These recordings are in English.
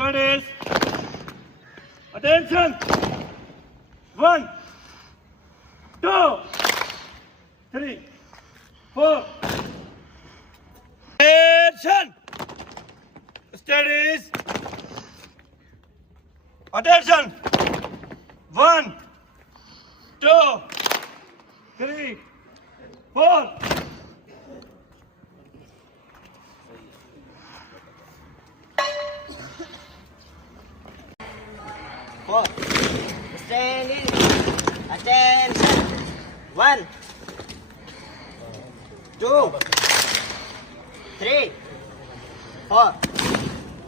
Studies. Attention. 1, 2, 3, 4. Attention. Studies. Attention. 1, 2, 3, 4. Standing. Attention. 1, 2, 3, 4.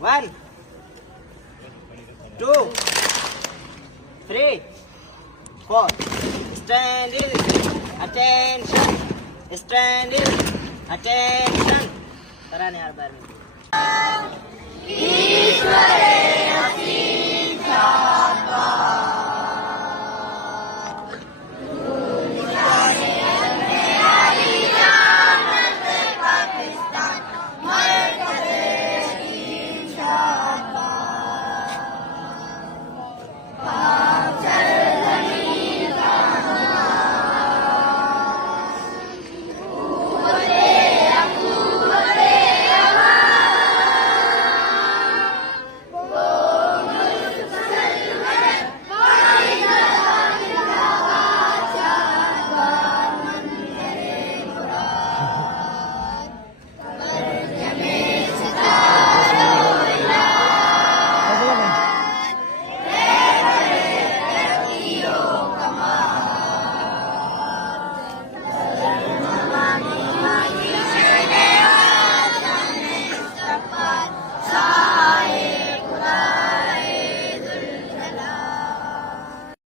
1, 2, 3, 4. Standing. Attention. Standing. Attention. Tarane yaar baar mein.